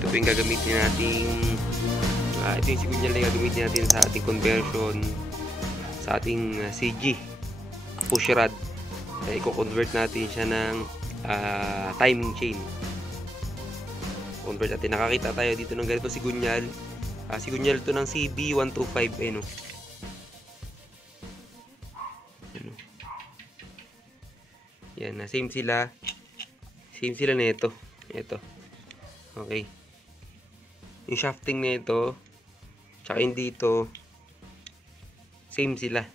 ito po yung gagamitin nating ito yung sigunyal na gagamitin natin sa ating conversion sa ating CG push rod. I-convert natin siya ng timing chain. Convert natin. Nakakita tayo dito ng ganito sigunyal. Sigunyal to ng CB125 no. Yan, same sila. Same sila nito. Ito. Okay. Yung shafting nito, tsaka yung dito, same sila.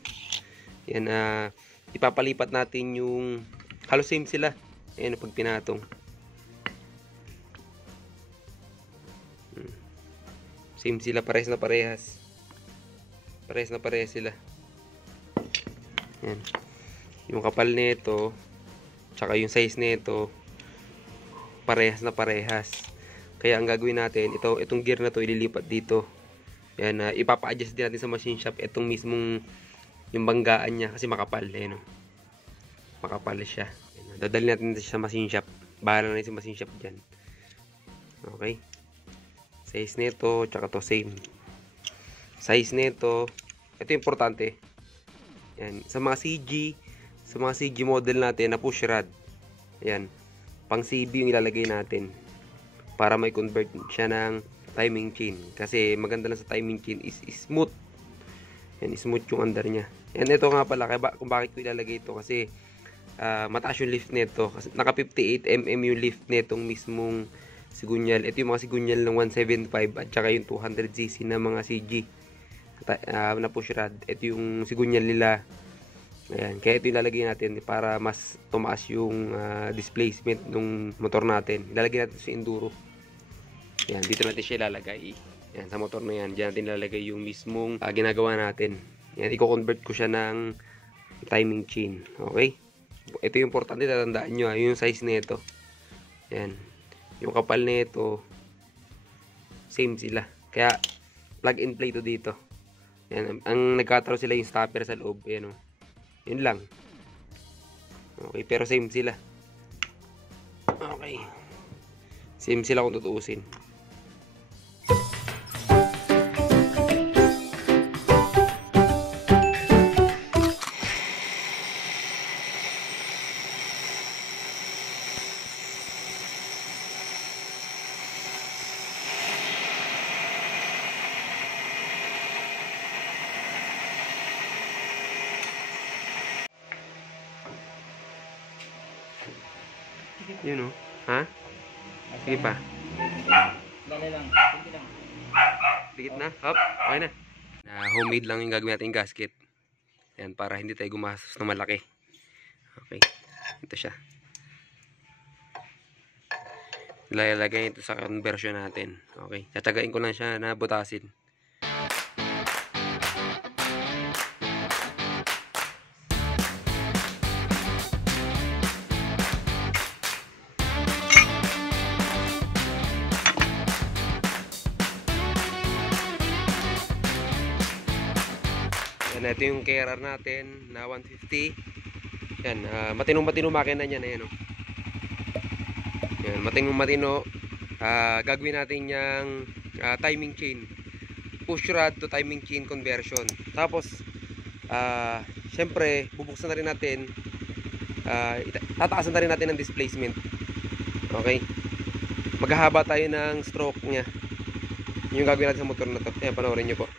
Yan, ipapalipat natin yung halos same sila. Ayan, pag pinatong. Same sila, parehas na parehas. Parehas na parehas sila. Yan. Yung kapal nito, tsaka yung size nito, parehas na parehas. Kaya ang gagawin natin, itong gear na to ililipat dito. Yan, ipapa-adjust din natin sa machine shop itong mismong yung banggaan niya kasi makapal, no? Makapal siya. Yan, dadalhin natin sa machine shop. Bahala na sa machine shop diyan. Okay? Size nito, tsaka to same. Size nito, ito importante. Yan, sa mga CG model natin na push rod. Yan, pang CB yung ilalagay natin para may convert siya ng timing chain. Kasi maganda lang sa timing chain is smooth. Yan, smooth yung under niya. And ito nga pala, kung bakit ko ilalagay ito kasi mataas yung lift nito. Kasi naka 58mm yung lift nitong mismong sigunyal. Ito yung mga sigunyal ng 175 at saka yung 200cc na mga CG na push rod. Ito yung sigunyal nila. Ayan, kaya ito ilalagay natin para mas tumaas yung displacement ng motor natin. Ilalagay natin sa enduro. Ayan, dito natin siya ilalagay. Ayan, sa motor na yan, dyan natin ilalagay yung mismong ginagawa natin. Ayan, i-convert ko siya ng timing chain. Okay? Ito yung importante, tatandaan nyo yung size nito. Ayan, yung kapal nito, same sila. Kaya, plug and play to dito. Ayan, ang nagkataro sila yung stopper sa loob. Ayan o. Yun lang. Okay, pero same sila. Okay. Same sila kung tutuusin. Yun o. Ha? Sige pa. Dali lang. Sige lang. Dikit na. Hop. Okay na. Homemade lang yung gagawin natin gasket. Ayan, para hindi tayo gumastos na malaki. Okay. Ito siya. Ilalagay ito sa conversion natin. Okay. Tatagain ko lang siya na butasin. Yan, ito yung KRR natin na 150. Yan, matinong-matino makina niyan. Ayan, yan, matinong-matino. Gagawin natin yung timing chain. Push rod to timing chain conversion. Tapos, syempre, bubuksan na rin natin. Tataasan na rin natin ng displacement. Okay? Maghahaba tayo ng stroke niya. Yung gagawin natin sa motor na to. Ayan, panoorin nyo po.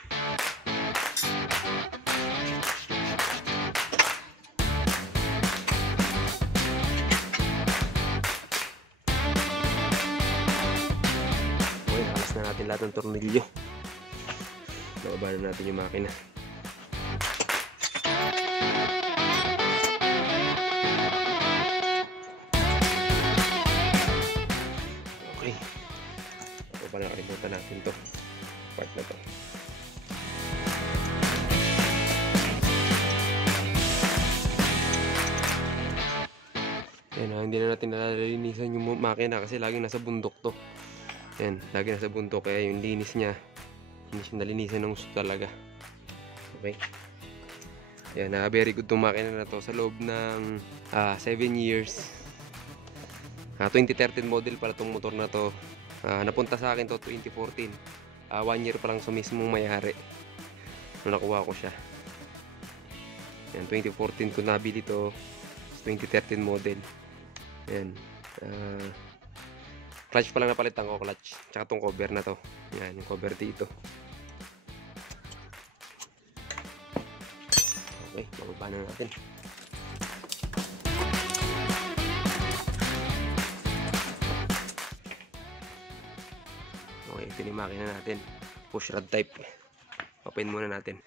Natin lahat ng tornilyo. Nababa na natin yung makina. Okay. Ito pa nakalimutan natin to. Part na to. Yan, hindi na natin nalalinisan yung makina kasi laging nasa bundok to. Yan, lagi nasa bundok kaya yung linis niya hindi siya nalinisan ng gusto talaga. Okay. Yan, very good itong makina na to sa loob ng 7 years. 2013 model pala itong motor na to. Napunta sa akin to 2014. 1 year pa lang sa mismong may-ari nung nakuha ko siya. Yan, 2014 ko nabili to. 2013 model. Yan. Clutch pa lang napalitan ko, clutch. Tsaka tong cover na to. Yan, yung cover dito. Okay, bababa na natin. Okay, ito yung makina natin. Push rod type. Open muna natin.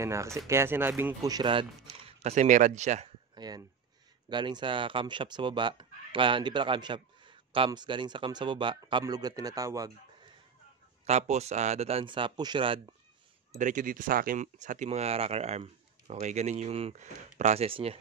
Yan na, kasi kaya sinabing push rod kasi may rod siya. Ayan. Galing sa cam shop sa baba. Hindi pala cam shop. Cams galing sa cam sa baba, camlog na tinatawag. Tapos dadaan sa push rod diretso dito sa ating mga rocker arm. Okay, ganun yung process niya.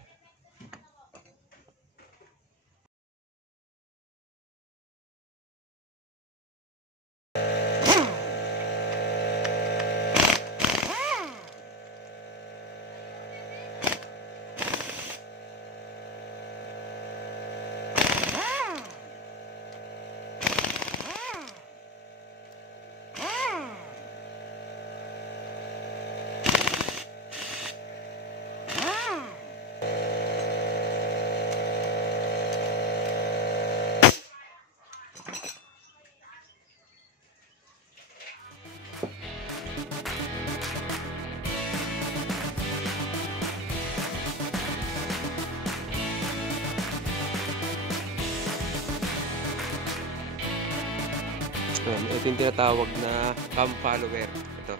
Ito yung tinatawag na cam follower. Ito.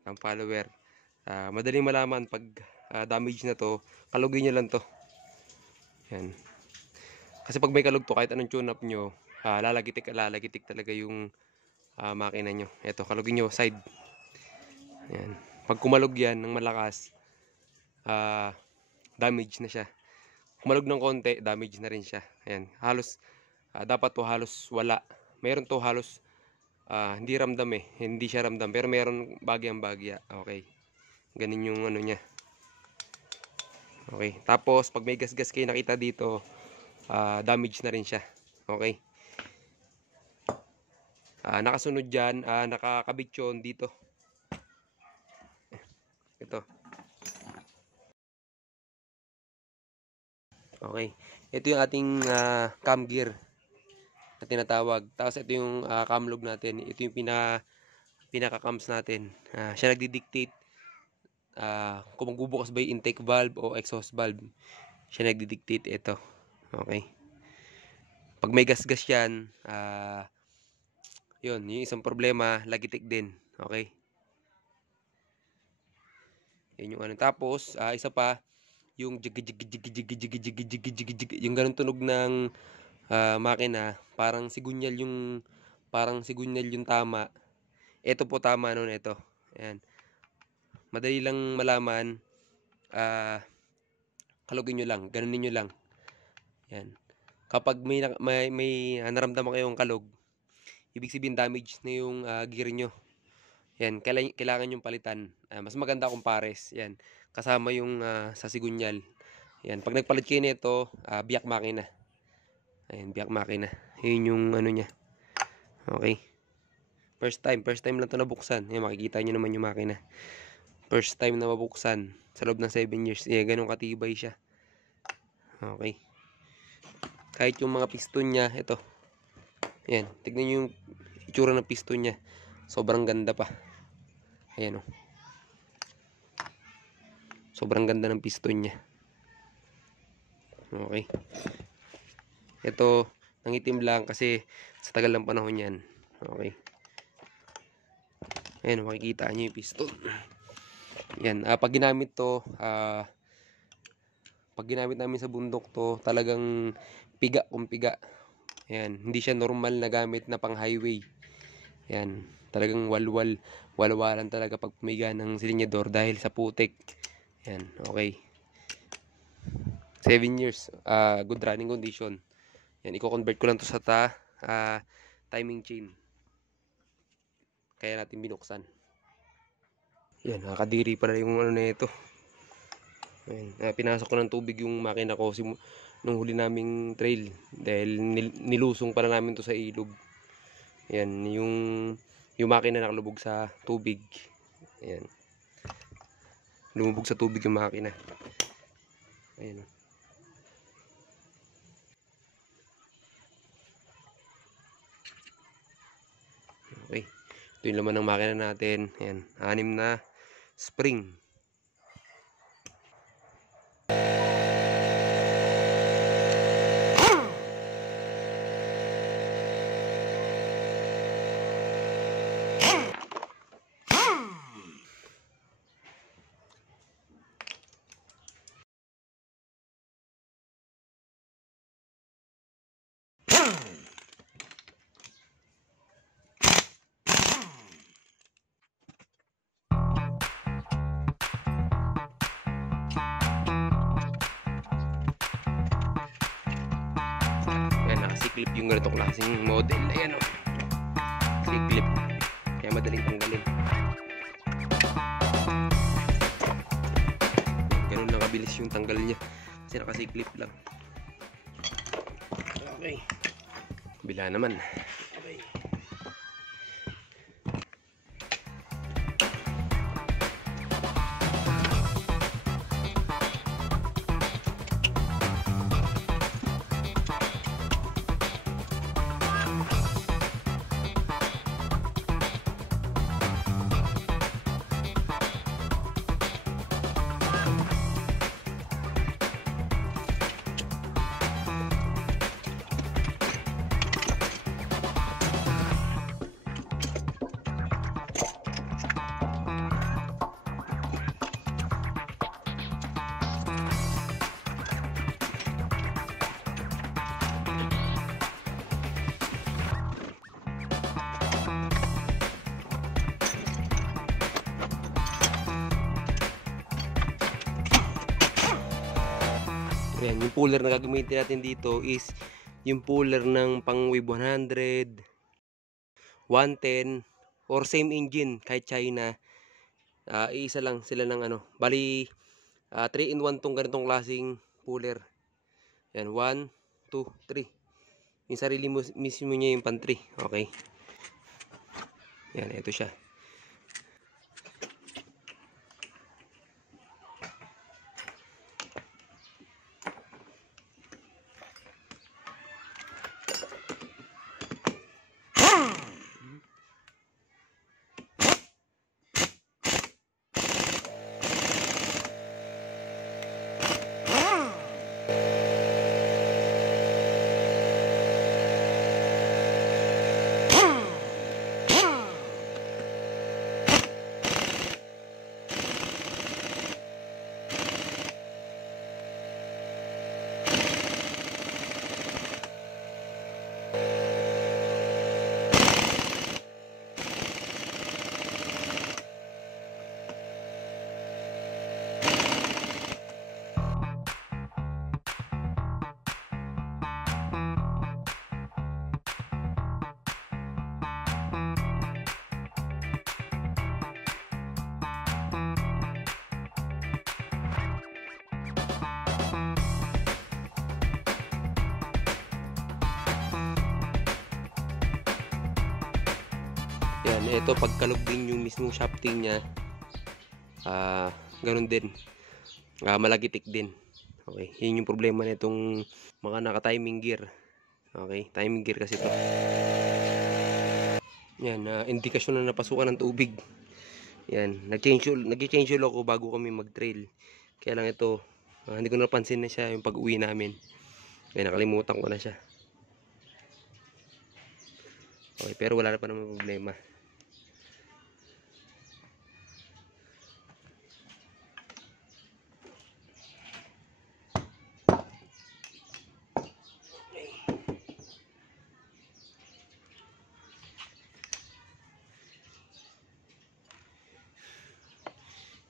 Cam follower. Madaling malaman pag damage na to, kalugin nyo lang to. Yan. Kasi pag may kalug to, kahit anong tune up nyo, lalagitik talaga yung makina nyo. Ito, kalugin nyo side. Yan. Pag kumalog yan ng malakas, damage na siya. Kumalog ng konti, damage na rin siya. Ayan. Halos, dapat to halos wala. Meron to halos hindi ramdam hindi siya ramdam, pero meron bagyang-bagya. Okay, ganun yung ano niya. Okay, tapos pag may gas-gas kayo nakita dito, damage na rin siya. Okay, nakasunod dyan, nakakabit yun dito. Ito. Okay, ito yung ating cam gear na tinatawag. Tapos ito yung camlog natin. Ito yung pinaka-cams natin. Siya nagdi-dictate kung magbubukas ba yung intake valve o exhaust valve. Siya nagdi-dictate ito. Okay. Pag may gas-gas yan, yun, yung isang problema, lagitik din. Okay. Yun yung ano. Tapos, isa pa, yung yung ganun tunog ng makina, parang sigunyal yung tama. Ito po tama nun, ito. Ayan. Madali lang malaman, kalugin nyo lang, ganunin nyo lang. Ayan. Kapag may naramdaman kayong kalog, ibig sabihin damage na yung gear nyo. Ayan, kailangan yung palitan. Mas maganda kung pares. Ayan, kasama yung sa sigunyal. Ayan, pag nagpalit kayo nito, biyak makina. Ayan, biyak makina. Yun yung ano niya. Okay. First time lang to nabuksan. Ayan, makikita nyo naman yung makina. First time na mabuksan sa loob ng 7 years. Ayan, ganun katibay siya. Okay. Kahit yung mga piston niya, ito. Ayan, tignan nyo yung itsura ng piston niya. Sobrang ganda pa. Ayan o. Sobrang ganda ng piston niya. Okay. Ito, nangitim lang kasi sa tagal ng panahon yan. Okay. Ayan, makikita nyo yung piston. Yan, pag ginamit to, pag ginamit namin sa bundok to, talagang piga kung piga. Ayan, hindi siya normal na gamit na pang highway. Ayan, talagang walwalan talaga pag pumiga ng silinyador dahil sa putik. Ayan, okay. 7 years, good running condition. Yan, i-convert ko lang to sa timing chain. Kaya natin binuksan. Yan, nakakadiri pala yung ano na ito. Ayan, pinasok ko ng tubig yung makina ko nung huli naming trail dahil nilusong pala namin to sa ilog. Ayan, yung makina nakalubog sa tubig. Ayan. Lumubog sa tubig yung makina. Ayan. Okay. Ito yung laman ng makina natin. Ayan, 6 na spring. Ayan, nakasiklip yung ganito klaseng model. Ayan o. Siklip. Kaya madaling tanggalin. Ganun lang kabilis yung tanggal niya. Kasi nakasiklip lang. Okay. Bila naman. Okay. Ayan, yung puller na gagamitin natin dito is yung puller ng pang Wave 100, 110, or same engine kahit China. Iisa lang sila ng ano. Bali, 3-in-1 tong ganitong klaseng puller. Ayan, 1, 2, 3. Yung sarili mismo niya yung pantry. Okay. Ayan, ito siya. Yan, ito pagkalog din yung mismong shafting niya. Ganun din. Malagitik din. Okay, yun yung problema nitong mga naka-timing gear. Okay, timing gear kasi to. Yan, indikasyon na napasukan ng tubig. Yan, nag-change oil ako bago kami mag-trail. Kaya lang ito, hindi ko napansin na siya yung pag-uwi namin. Kaya nakalimutan ko na siya. Okay, pero wala na pa naman problema.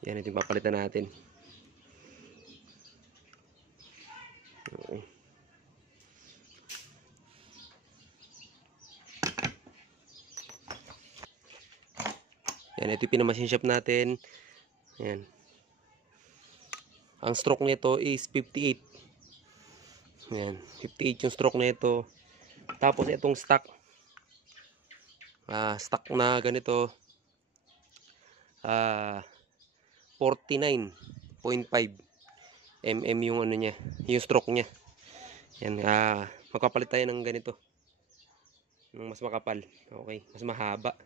Yan, ito yung papalitan natin. Okay. Yan, ito yung pinamachine shop natin. Yan. Ang stroke nito is 58. Yan, 58 yung stroke nito. Tapos itong stock. Stock na ganito. 49.5 mm yung ano niya, yung stroke niya. Yan, magpapalit tayo ng ganito. Ng mas makapal. Okay, mas mahaba.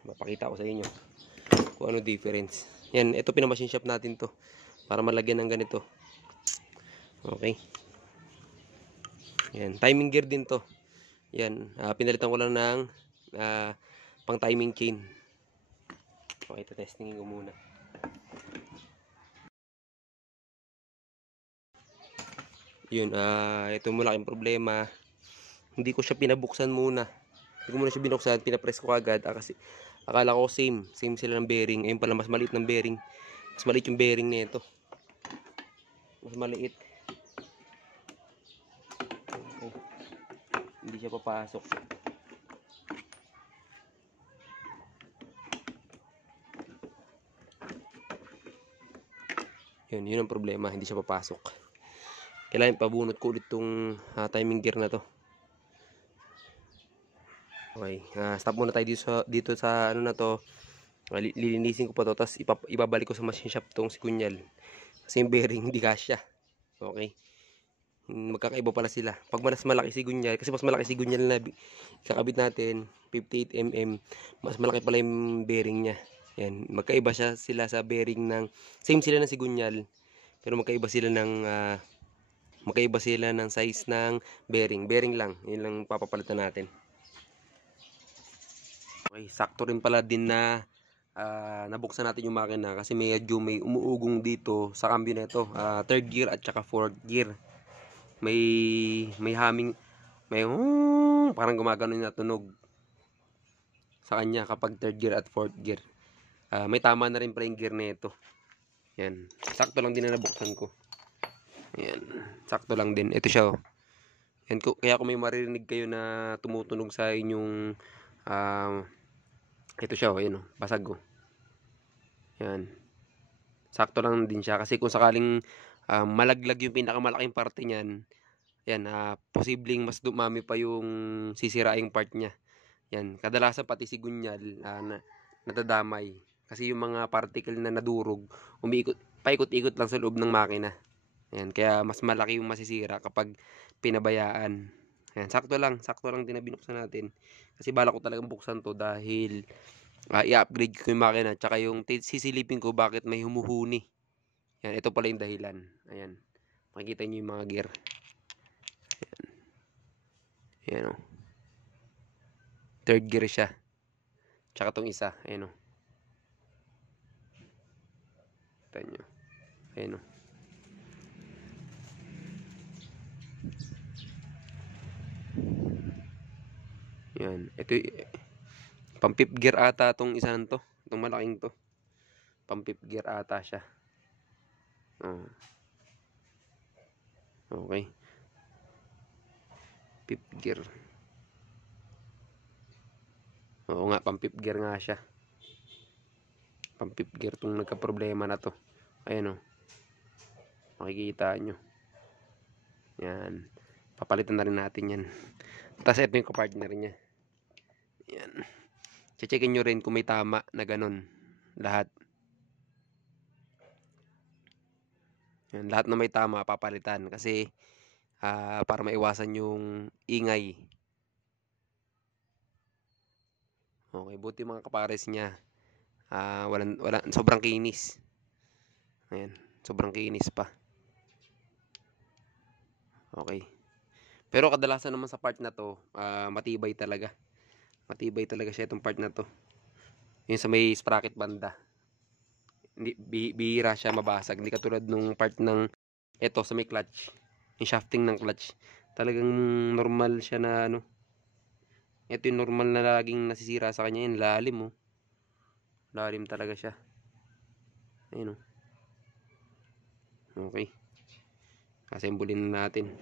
Mapakita ko sa inyo kung ano difference. Yan, ito pinamachine shop natin to para malagyan ng ganito. Okay. Yan, timing gear din to. Yan, pinalitan ko lang ng pang timing chain. Okay, testingin ko muna. Yun, ito malaking problema. Hindi ko siya pinabuksan muna. Hindi ko muna siya binuksan, pinapress ko agad. Kasi akala ko same sila ng bearing. Ayun pala, mas maliit ng bearing. Mas maliit yung bearing nito. Mas maliit. Okay. Hindi siya papasok. Yun ang problema, hindi siya papasok. Kailangan pabunot ko ulit tong timing gear na to. Okay, stop muna tayo dito sa ano na to. Lilinisin ko pa to, tapos ibabalik ko sa machine shop tong sigunyal. Kasi yung bearing hindi kasya. Okay. Magkakaiba pala sila. Pag mas malaki sigunyal, kasi mas malaki sigunyal na kakabit natin, 58 mm, mas malaki pala yung bearing niya. Yan, magkaiba sila sa bearing ng same sila ng sigunyal, pero magkaiba sila ng size ng bearing lang. Yun lang papapalitan natin. Okay, sakto rin pala din na nabuksan natin yung makina kasi medyo may umuugong dito sa cambio nito. Third gear at saka fourth gear. May humming, parang gumagano na tunog sa kanya kapag third gear at fourth gear. May tama na rin pala yung gear nito. Yan. Sakto lang din na nabuksan ko. Yan. Sakto lang din. Ito siya, oh. Yan, kaya kung may maririnig kayo na tumutunog sa inyong ito siya, oh. Yan, oh. Basag, oh. Yan. Sakto lang din siya. Kasi kung sakaling malaglag yung pinakamalaking parte niyan, yan, posibleng mas dumami pa yung sisiraing part niya. Yan. Kadalasan pati sigunyal natadamay. Kasi yung mga particle na nadurog, paikot-ikot lang sa loob ng makina. Ayan, kaya mas malaki yung masisira kapag pinabayaan. Ayan, sakto lang din na binuksan natin. Kasi bala ko talagang buksan to dahil i-upgrade ko yung makina. Tsaka yung sisilipin ko bakit may humuhuni. Ayan, ito pala yung dahilan. Ayan, makikita nyo yung mga gear. Ayan. Ayan, o. Third gear siya. Tsaka tong isa. Ayan, o. Kita nyo. Ayan, o. Yan. Ito pang fifth gear ata tong isa to. Itong malaking to. Pang fifth gear ata siya. Okay. Fifth gear. Oo nga, pang fifth gear nga siya. Pang fifth gear tong nagka-problema na to. Ayan, o. Makikita nyo. Yan. Papalitan na rin natin yan. Tapos ito yung kapartner niya. Yan. Checkin nyo rin kung may tama na ganun. Lahat. Yan. Lahat na may tama papalitan. Kasi para maiwasan yung ingay. Okay. Buti mga kapares niya. Wala, sobrang kinis. Ayan. Sobrang kinis pa. Okay. Pero kadalasan naman sa part na to, matibay talaga. Matibay talaga siya itong part na to. Yung sa may sprocket banda. Hindi, bihira siya mabasag. Hindi katulad nung part ng ito sa may clutch. Yung shafting ng clutch. Talagang normal siya na ano. Ito yung normal na laging nasisira sa kanya. Yan, lalim oh. Lalim talaga siya. Ayun oh. Okay. Assemblin na natin.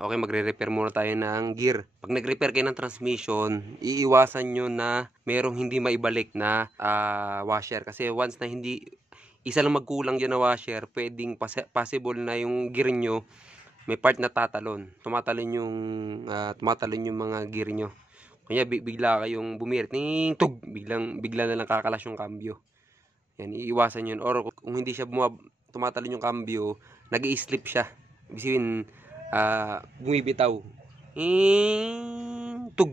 Okay, magre-repair muna tayo ng gear. Pag nag-repair kayo ng transmission, iiwasan nyo na merong hindi maibalik na washer. Kasi once na hindi, isa lang magkulang dyan na washer, pwedeng possible na yung gear nyo, may part na tatalon. Tumatalon yung mga gear nyo. Kaya bigla kayong bumirit, tug, bigla na lang kakalas yung cambio. Yan, iiwasan yun. Or kung hindi siya tumatalon yung cambio, nag-i-slip siya. Ibig sabihin, bumibitaw. Tug.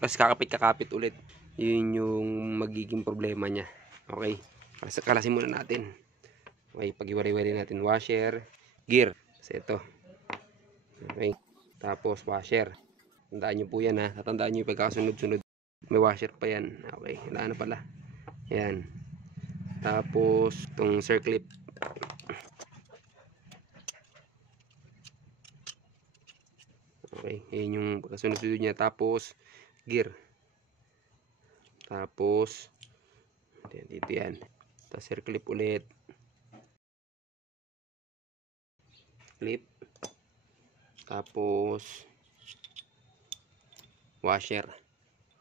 Tapos kakapit ulit. Yun yung magiging problema niya. Okay. Kalasin muna natin. Okay, pag-iwari-wari natin. Washer, gear. Kasi ito. Okay. Tapos washer. Tandaan nyo po yan ha. Tatandaan nyo yung pagkasunod-sunod. May washer pa yan. Okay. Tandaan na pala. Yan. Tapos, itong circlip. Okay, yan yung pagkasunod-sunod niya. Tapos, gear. Tapos, dito yan. Tapos, circlip ulit. Clip. Tapos, washer.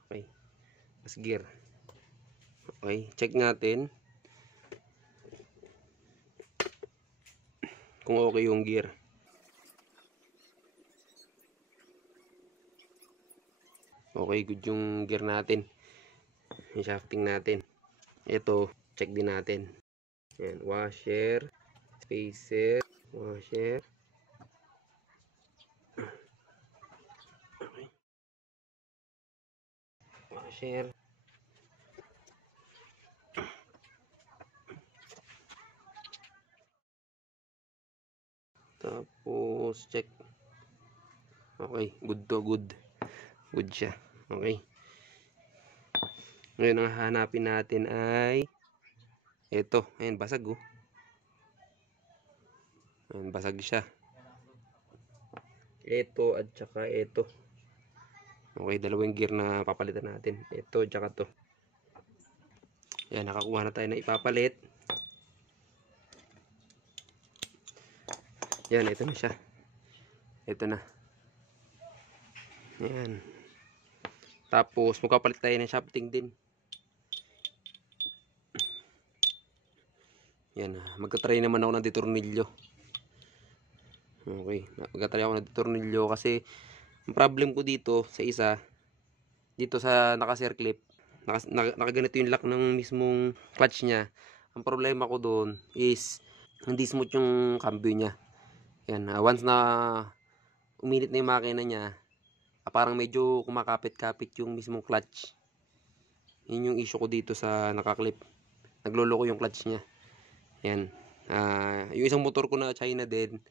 Okay. Tapos, gear. Okay, check natin kung okay yung gear. Okay, good yung gear natin. Yung shafting natin. Ito, check din natin. Yan, washer, spacer, washer. Okay. Washer. Tapos, check. Okay, good to good. Good siya. Okay. Ngayon, ang hanapin natin ay ito. Ayan, basag oh. Ayan, basag siya. Ito at saka ito. Okay, dalawang gear na papalitan natin. Ito at saka to. Ayan, nakakuha na tayo na ipapalit. Ayan, ito na siya. Ito na. Ayan. Tapos, magpapalit tayo ng shafting din. Yan, magta-try naman ako ng detornilyo. Okay, magta-try ako ng detornilyo kasi ang problem ko dito sa isa, dito sa naka-circlip, nakaganito yung lock ng mismong clutch niya. Ang problema ko doon is hindi smooth yung cambio niya. Yan, once na uminit na yung makina niya, parang medyo kumakapit-kapit yung mismong clutch. Yun yung issue ko dito sa naka-clip. Nagloloko yung clutch niya. Yan. Yung isang motor ko na China din,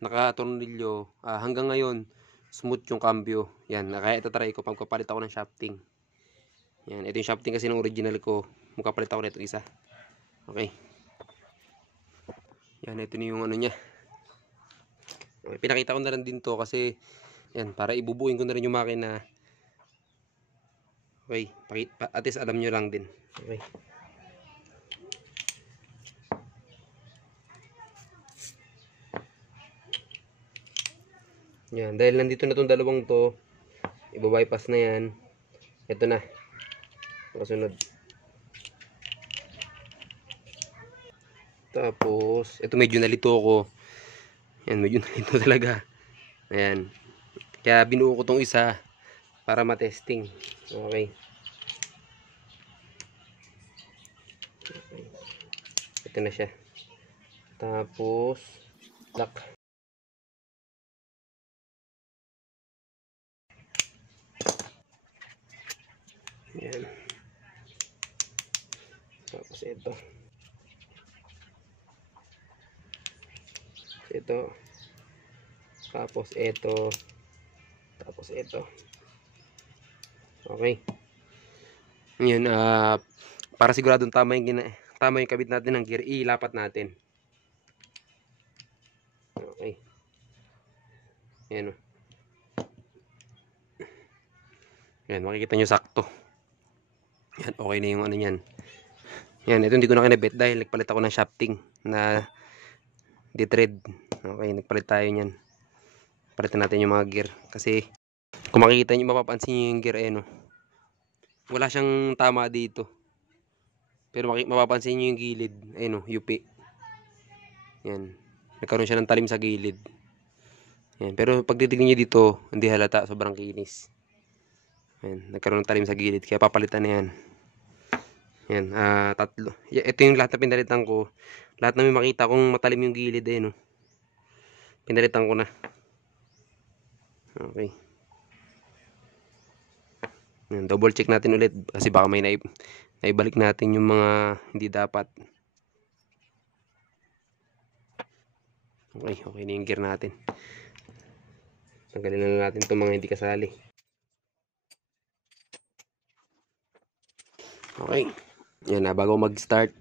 naka-tornilyo, hanggang ngayon smooth yung cambio. Yan, kaya ito try ko pagpapalit ako ng shafting. Yan, ito yung shafting kasi ng original ko. Magpapalit ako nito isa. Okay. Yan, ito na yung ano niya. Okay, pinakita ko na rin din to kasi yan, para ibubuin ko na rin yung makina. Okay, at least alam nyo lang din. Okay. Yan, dahil nandito na itong dalawang to, ibabypass na yan. Ito na. Kasunod. Tapos, ito medyo nalito ako. Yan, medyo nalito talaga. Ayan. Kaya binuo ko tong isa para matesting. Okay. Okay. Ito na siya. Tapos, lock. Yan. Tapos ito. Ito. Tapos ito. Tapos ito. Okay. Yun, para siguradong tama yung kabit natin ng gear, ilapat natin. Okay. Yan. Yan, makikita nyo sakto. Yan, okay na yung ano yan. Yan, ito hindi ko na kinabit dahil nagpalit ako ng shafting na di-thread. Okay, nagpalit tayo niyan. Palitan natin yung mga gear. Kasi, kung makikita nyo, mapapansin nyo yung gear, no? Wala siyang tama dito. Pero mapapansin nyo yung gilid. No, UP. Yan. Nagkaroon siya ng talim sa gilid. Yan. Pero pag titignan nyo dito, hindi halata. Sobrang kinis. Yan. Nagkaroon ng talim sa gilid. Kaya papalitan na yan. Yan. Tatlo. Ito yung lahat na pinalitan ko. Lahat na may makita kung matalim yung gilid. No? Pinalitan ko na. Okay. Yan. Double check natin ulit. Kasi baka may naibalik natin yung mga hindi dapat. Okay. Okay na yung gear natin. Tanggalin na natin itong mga hindi kasali. Okay. Yan na, bago mag-start,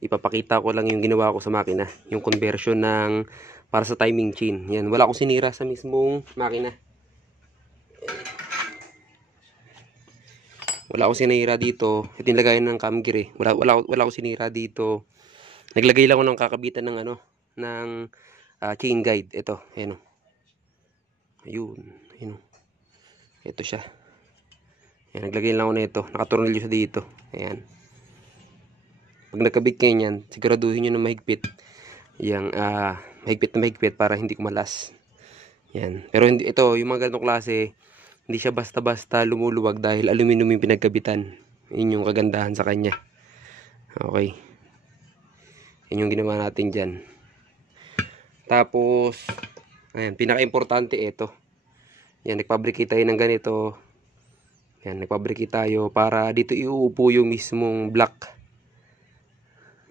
ipapakita ko lang yung ginawa ko sa makina. Yung conversion ng para sa timing chain. Yan, wala akong sinira sa mismong makina. Wala akong sinira dito. Ito yung lagayan ng cam gear eh. Wala akong sinira dito. Naglagay lang ako ng kakabitan ng ng chain guide. Ito, ayan o. Ayun, ayun o. Ito siya. Ayan, naglagay lang ako na ito. Nakatornilyo siya dito. Ayan. Pag nagkabit kayo niyan, siguraduhin nyo na mahigpit. Yang, mahigpit na mahigpit para hindi kumalas. Yan. Pero hindi, ito, yung mga ganitong klase, hindi siya basta-basta lumuluwag dahil aluminum yung pinagkabitan. Yun yung kagandahan sa kanya. Okay. Yun yung ginawa natin dyan. Tapos, ayan, pinaka-importante ito. Yan, nagpabricate tayo ng ganito. Yan, nagpabricate tayo para dito iuupo yung mismong block.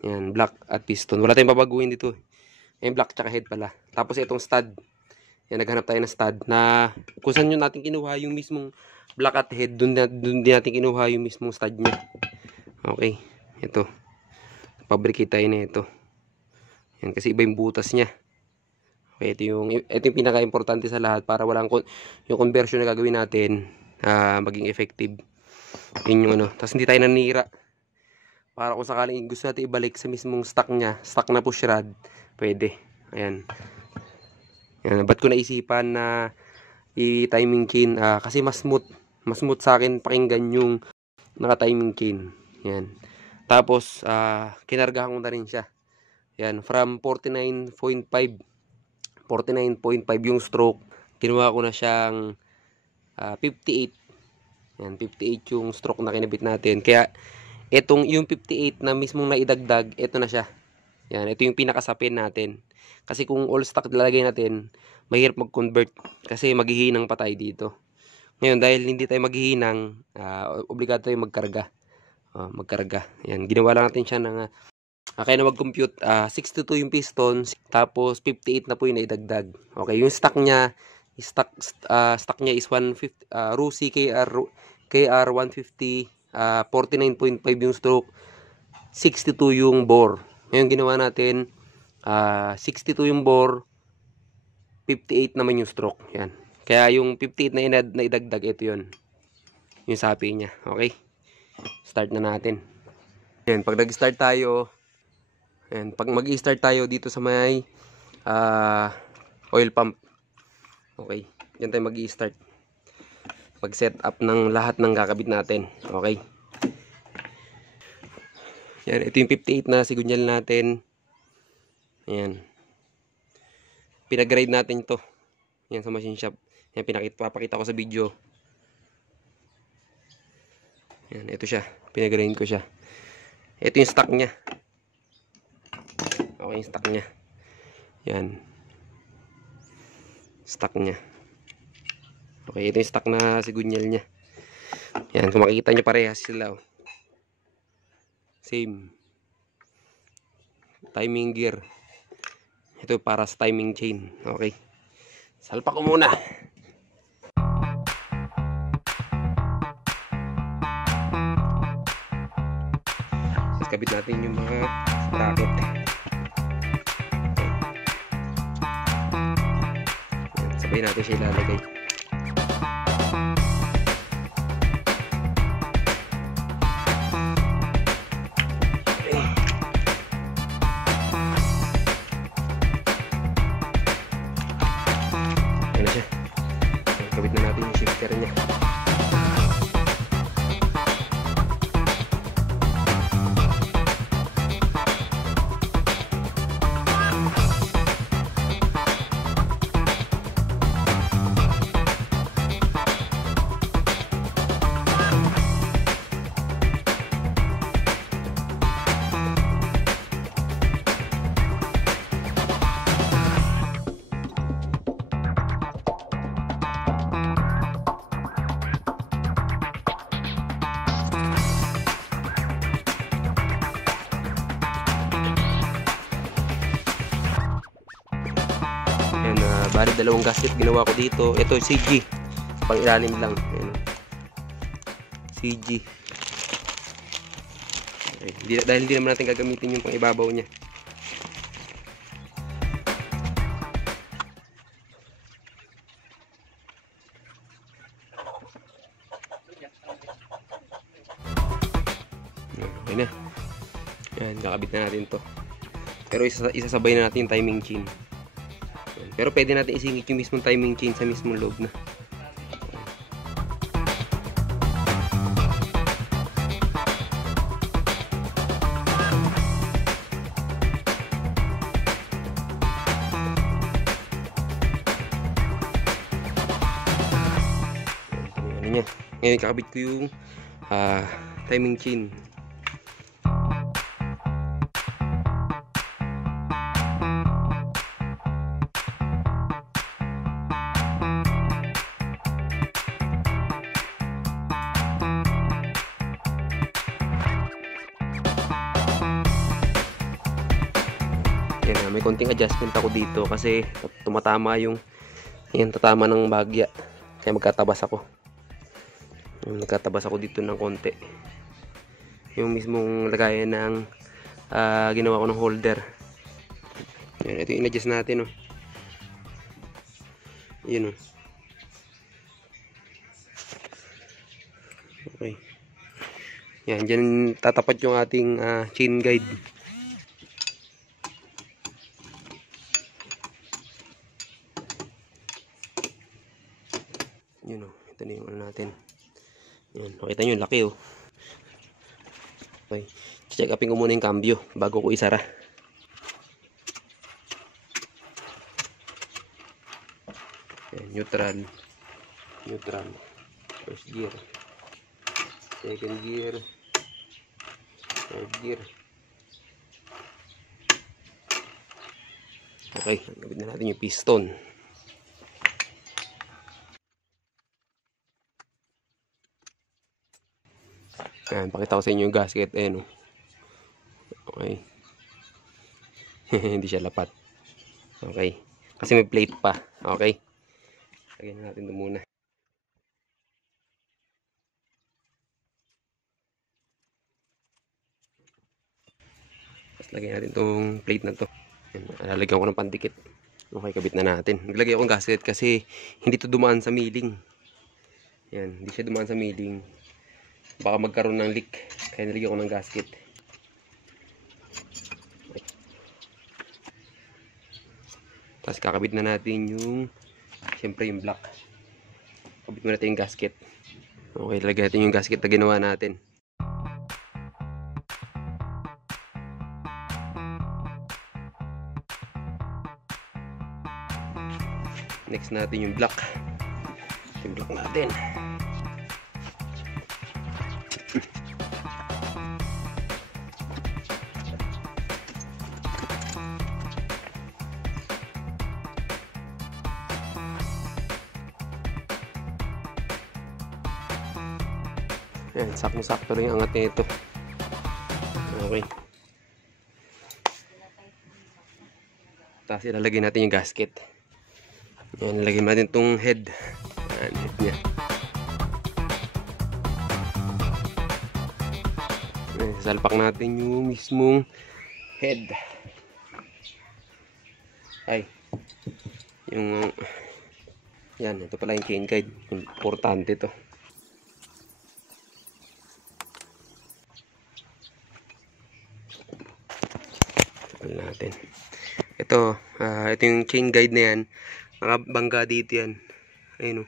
Yan, block at piston. Wala tayong babaguhin dito. Yung block tsaka head pala. Tapos itong stud. Yan, naghanap tayo ng stud na kung saan nyo natin kinuha yung mismong block at head, dun din natin kinuha yung mismong stud nya. Okay. Ito. Fabricate tayo na ito. Yan, kasi iba yung butas nya. Okay, ito yung pinaka-importante sa lahat para walang yung conversion na gagawin natin maging effective. Yun yung Tapos hindi tayo nanira. Para kung sakaling gusto natin ibalik sa mismong stock nya, stock na push rod, pwede. Ayan. Yan, ba't ko naisipan na i-timing chain? Kasi mas smooth sa akin pakinggan yung naka-timing chain. Yan. Tapos, kinargahan ko na rin siya. Yan, from 49.5 yung stroke. Kinuha ko na siyang 58. Yan, 58 yung stroke na kinabit natin. Kaya, yung 58 na mismong naidagdag, ito na siya. Yan, ito yung pinakasapin natin. Kasi kung all stock lalagay natin, mahirap mag-convert kasi maghihinang pa tayo dito. Ngayon, dahil hindi tayo maghihinang, obligado tayo magkarga. Magkarga. Yan, ginawa lang natin siya ng kaya na mag-compute, 62 yung piston, tapos 58 na po yung naidagdag. Okay, yung stock niya is 150, Rusi KR 150, 49.5 yung stroke, 62 yung bore. Ngayon ginawa natin 62 yung bore, 58 naman yung stroke. Yan. Kaya yung 58 na idagdag, ito yun. Yung sapi niya. Okay? Start na natin. Yan. Pag nag-start tayo, yan. Pag mag-start tayo dito sa may oil pump. Okay? Yan tayo mag-start. Pag-set up ng lahat ng kakabit natin. Okay? Yan. Ito yung 58 na sigunyal natin. Ayan. Pinag-grade natin ito. Yan sa machine shop. Yan, papakita ko sa video. Yan, ito siya. Pinag-grade ko siya. Ito yung stock niya. Okay, yung stock niya. Yan. Stock niya. Okay, ito yung stock na sigunyal niya. Yan, kung makikita nyo parehas sila. Oh. Same. Timing gear. Ito para sa timing chain. Okay. Salpak ko muna. Tapos kabit natin yung mga bracket. Sabay natin siya ilalagay. Ayan na siya. Kabit na natin yung shifter niya. Ayan, bali dalawang gasket ginawa ko dito. Ito CG, pang ilalim lang. Ayan. CG. Okay. Dahil hindi naman natin gagamitin yung pang ibabaw niya. Okay na. Ayan, kakabit na natin to. Pero isasabay na natin yung timing chain. Pero pwede natin isingit yung mismong timing chain sa mismong loob na. Ano niya. Ngayon kakabit ko yung timing chain. Yan, may konting adjustment ako dito kasi tumatama yung tatama ng bagya. Kaya magkatabas ako. Nagkatabas ako dito ng konti. Yung mismong lagayan ng ginawa ko ng holder. Yan, ito yung in-adjust natin, oh. Yun, oh. Okay. Yan, dyan tatapat yung ating chain guide. Yun, oh. Ito na yung ano natin. Yan, makita nyo, laki, oh. Okay. Check upin ko muna yung cambio bago ko isara. Yan, neutral. Neutral. First gear. Second gear. Third gear. Okay, gawin na natin yung piston. Ayan, pakita ko sa inyo yung gasket. Ayan, oh. Okay. Hindi siya lapat. Okay. Kasi may plate pa. Okay. Lagyan natin ito muna. Tapos lagyan natin itong plate na to. Ayan, lalagyan ko ng pandikit. Okay, kabit na natin. Naglagay akong gasket kasi hindi to dumaan sa milling. Ayan, hindi siya dumaan sa milling. Baka magkaroon ng leak. Kaya nilagyan ko ng gasket. Tapos kakabit na natin yung siyempre yung block. Kabit mo natin yung gasket. Okay, lagyan natin yung gasket na ginawa natin. Next natin yung block. Yung block natin. Ayan, sakto-sakto lang yung angat nito. Okay. Tapos ilalagay natin yung gasket. Yan, lagyan natin itong head. Yan, head niya. Yan, salpak natin yung mismong head. Ay, yung yan, ito pala yung chain guide. Importante to. Natin. Ito yung chain guide na yan. Nakabangga dito yan. Ayun o.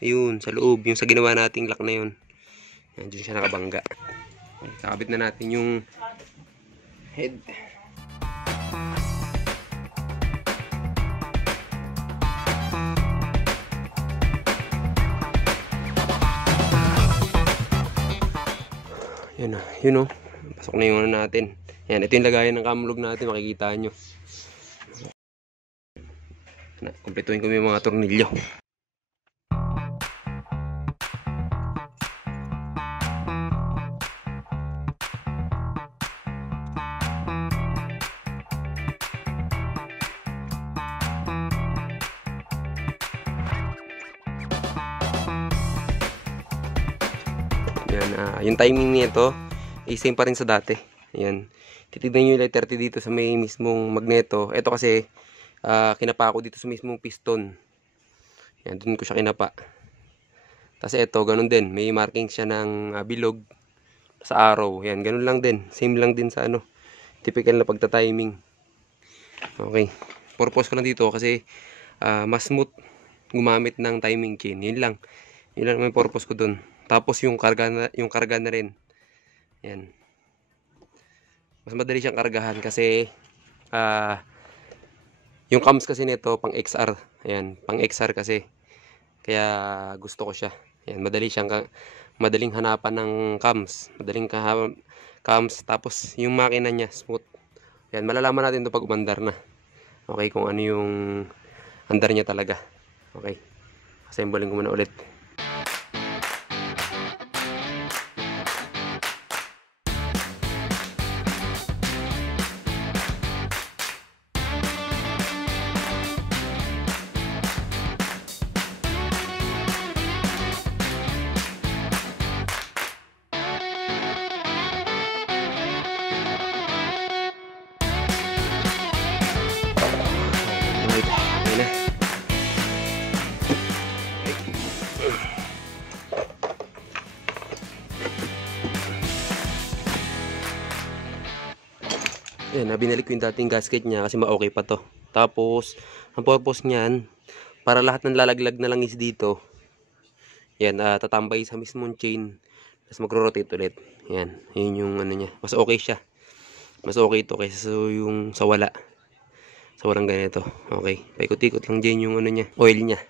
Ayun, sa loob. Yung sa ginawa nating lock na yun. Yan, dyan siya nakabangga. Kakabit na natin yung head. Yan o. Yun o. Pasok na yung ano natin. Yan, ito yung lagayan ng camlog natin, makikita nyo. Kumpletuhin ko yung mga tornilyo. Yan, yung timing nito, same pa rin sa dati. Yan. Titignan nyo yung light 30 dito sa may mismong magneto. Ito kasi, kinapa ko dito sa mismong piston. Yan, dun ko siya kinapa. Tapos ito, ganun din. May marking siya ng bilog sa arrow. Yan, ganun lang din. Same lang din sa ano. Typical na pagta-timing. Okay. Purpose ko lang dito kasi mas smooth gumamit ng timing chain. Yun lang. Yun lang may purpose ko dun. Tapos yung karga na rin. Yan. Mas madali siyang kargahan kasi yung cams kasi nito pang XR. Ayan, pang XR kasi. Kaya gusto ko siya. Ayan, madaling hanapan ng cams. Madaling cams. Tapos yung makina niya smooth. Ayan, malalaman natin ito pag umandar na. Okay, kung ano yung andar niya talaga. Okay. Assembling ko muna ulit. Ayan, binalik ko yung dating gasket niya kasi ma-okay pa to. Tapos, ang purpose niyan, para lahat ng lalaglag na langis dito, yan, tatambay sa mismong chain, tapos magro-rotate ulit. Yan, yun yung ano niya. Mas okay siya. Mas okay ito kaysa yung sa wala. Sa walang ganito. Okay, paikot-ikot lang dyan yung ano niya, oil niya.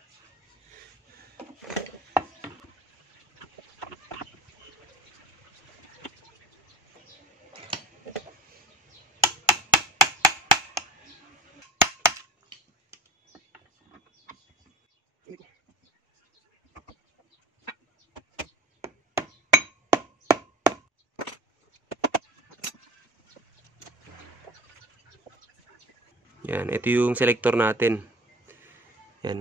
Yan, ito yung selector natin. Yan,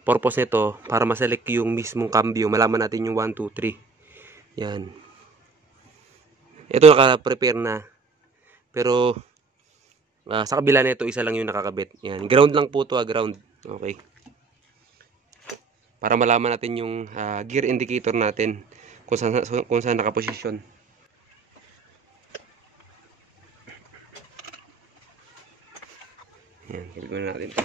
purpose nito para ma-select yung mismong cambio. Malaman natin yung 1, 2, 3. Yan. Ito naka-prepare na. Pero sa kabila nito isa lang yung nakakabit. Yan, ground lang po to, ground. Okay. Para malaman natin yung gear indicator natin kung saan nakaposisyon. Yan, gagawin natin ito.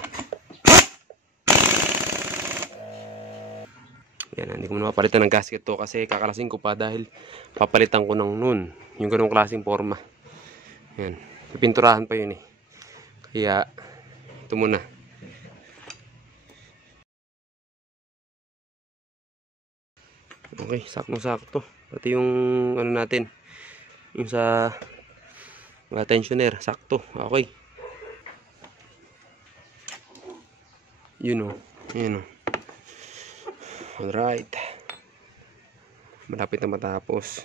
Yan, hindi ko muna mapalitan ng gasket to kasi kakalasin ko pa dahil papalitan ko ng noon. Yung ganong klaseng forma. Yan, pipinturahan pa yun eh. Kaya, ito muna. Okay, sakto-sakto. Pati yung ano natin, yung sa tensioner, sakto. Okay. Yun o. Yun o. Alright. Malapit na matapos.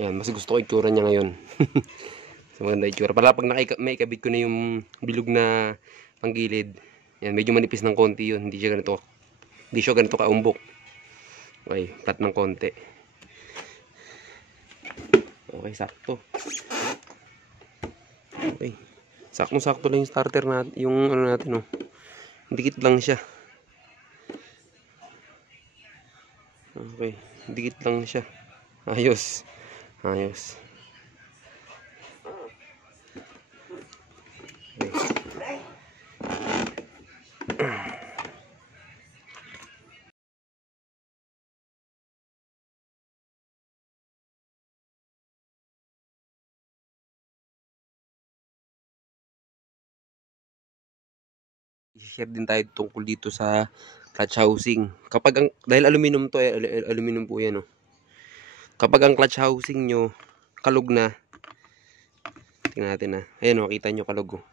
Yan, mas gusto ko itsura niya ngayon. Mas Maganda itsura. Para pag may ikabit ko na yung bilog na panggilid. Yan, medyo manipis ng konti yun. Hindi siya ganito. Hindi siya ganito kaumbok. Okay, flat ng konti. Okay, sakto. Okay. Sakto-sakto lang yung starter natin. Yung ano natin, oh. Dikit lang siya. Okay, dikit lang siya. Ayos. Ayos. I-share din tayo tungkol dito sa clutch housing. Kapag ang, dahil aluminum to, aluminum po yan, oh. Kapag ang clutch housing nyo kalog na, tingnan natin na. Ayan, oh, kita nyo kalog, oh.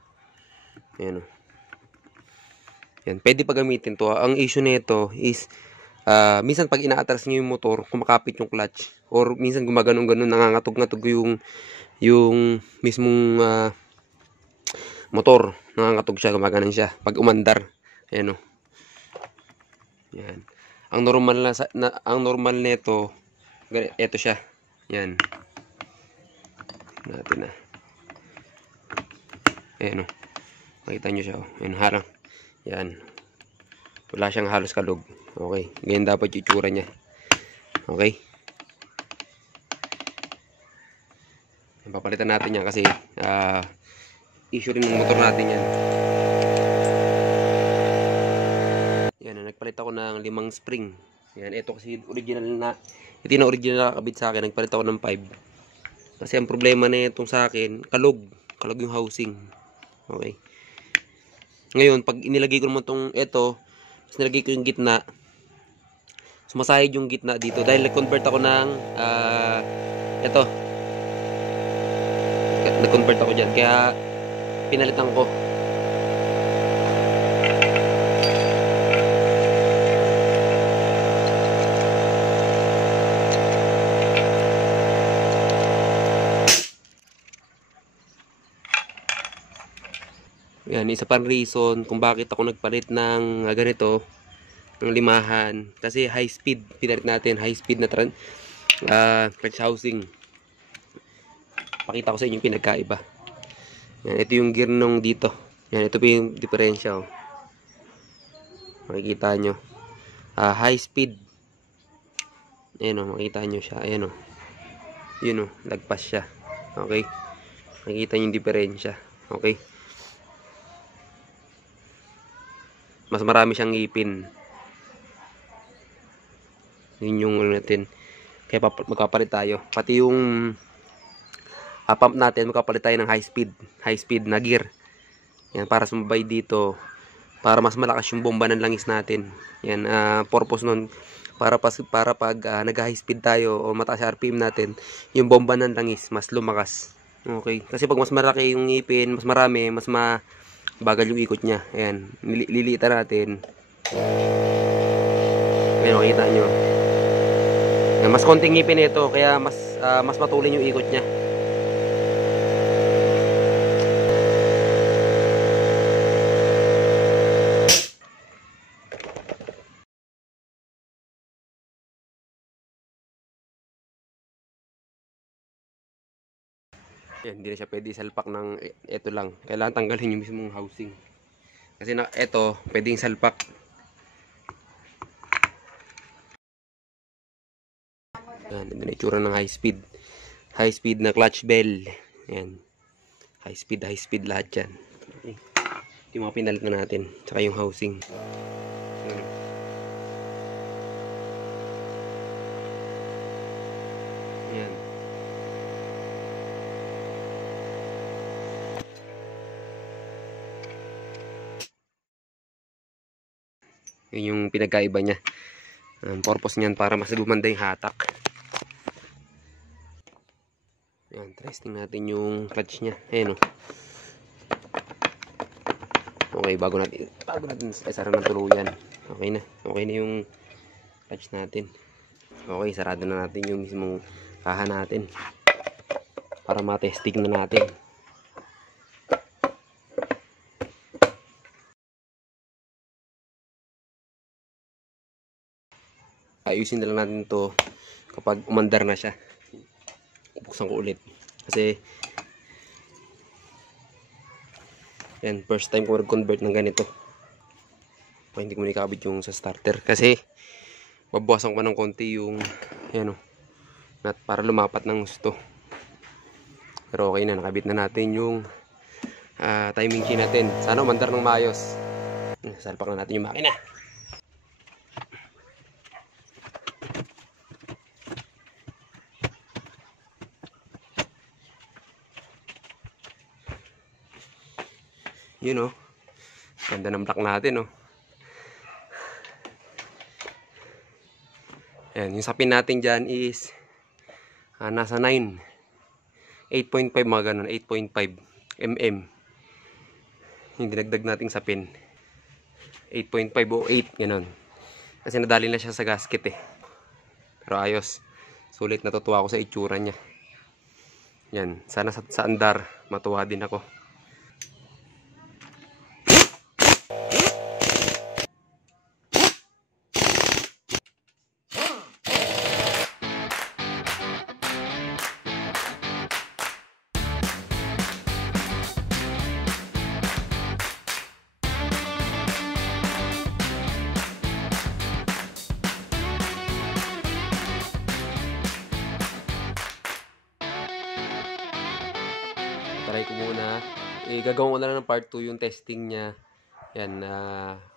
Ayan, oh. Yan, pwede pa gamitin to. Ang issue nito is minsan pag ina-atras nyo yung motor, kumakapit yung clutch, or minsan gumaganon-ganon, nangangatog-ngatog yung mismong motor, nangangatog siya, gumaganon siya pag umandar. Ayan, oh. Yan. Ang normal nito, ito siya. Yan. Natin na. Ayan, oh. Makita nyo siya, oh. Ayan, harang. Yan. Wala siyang halos kalog. Okay. Ganyan dapat yung itsura niya. Okay. Papalitan natin yan kasi issue rin ng motor natin yan. Yan. Nagpalit ako ng 5 spring. Yan. Ito kasi original na. Ito na original na kabit sa akin. Nagpalit ako ng 5. Kasi ang problema na itong sa akin, kalog. Kalog yung housing. Okay. Ngayon, pag inilagay ko naman itong ito, tapos nilagay ko yung gitna, sumasahid yung gitna dito. Dahil nag-convert ako ng ito. Nag-convert ako dyan. Kaya, pinalitan ko. Yan, isa pang reason kung bakit ako nagpalit ng ganito, ng 5. Kasi high speed, pinalit natin, high speed na clutch housing. Pakita ko sa inyo yung pinagkaiba. Yan, ito yung gear nung dito. Yan, ito po yung diferensya, oh. Makikita nyo. High speed. Ayan, oh, makikita nyo siya. Ayan, oh. Yun, oh, lagpas siya. Okay. Makikita nyo yung diferensya. Okay. Mas marami siyang ngipin. Yun yung ano natin. Kaya magkapalit tayo. Pati yung pump natin, magkapalit tayo ng high speed na gear. Yan, para sumabay dito. Para mas malakas yung bomba ng langis natin. Yan, purpose nun. Para pag nag-high speed tayo o mataas RPM natin, yung bomba ng langis mas lumakas. Okay. Kasi pag mas malaki yung ngipin, mas marami, mas bagal yung ikot niya. Ayan, lilitan natin. Ayan, makita nyo. Mas konting ngipin ito, kaya mas matulin yung ikot niya. Ayan, hindi na siya pwede salpak ng ito lang. Kailangan tanggalin yung mismong housing. Kasi ito, pwedeng salpak. Ayan, ito na itsura ng high speed. High speed na clutch bell. Ayan. High speed lahat yan. Okay. Ito yung mga pinalit na natin. Tsaka yung housing. Ayan. Yun yung pinagkaiba niya. Ang purpose niyan para mas gumanda yung hatak. Ayan, testing natin yung clutch niya. Ayan, oh. Okay, bago natin isara ng tuluyan. Okay na yung clutch natin. Okay, sarado na natin yung mismong kaha natin para matesting na natin. Ayusin na lang natin to kapag umandar na siya. Buksan ko ulit. Kasi yan, first time ko mag-convert ng ganito. Hindi ko nakabit yung sa starter. Kasi babawasan ko pa ng konti yung yan o, nut para lumapat ng gusto. Pero okay na, nakabit na natin yung timing key natin. Sana umandar ng maayos. Salpak na natin yung makina. Yun o. Ganda ng block natin o. Ayan, yung sapin natin dyan is nasa 9. 8.5 mga ganun. 8.5 mm. Yung dinagdag nating sapin. 8.5 o 8 ganun. Kasi nadali na siya sa gasket eh. Pero ayos. Sulit, natutuwa ako sa itsura niya. Yan. Sana sa andar matuwa din ako. Try ko muna. Gagawin ko na lang ng part 2 yung testing niya. Yan.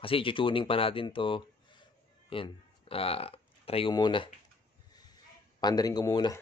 Kasi i-tuning pa natin to. Yan. Try ko muna. Pandarin ko muna.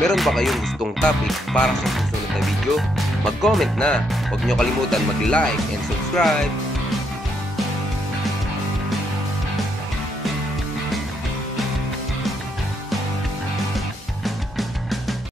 Meron ba kayong gustong topic para sa susunod na video? Mag-comment na! Huwag nyo kalimutan mag-like and subscribe!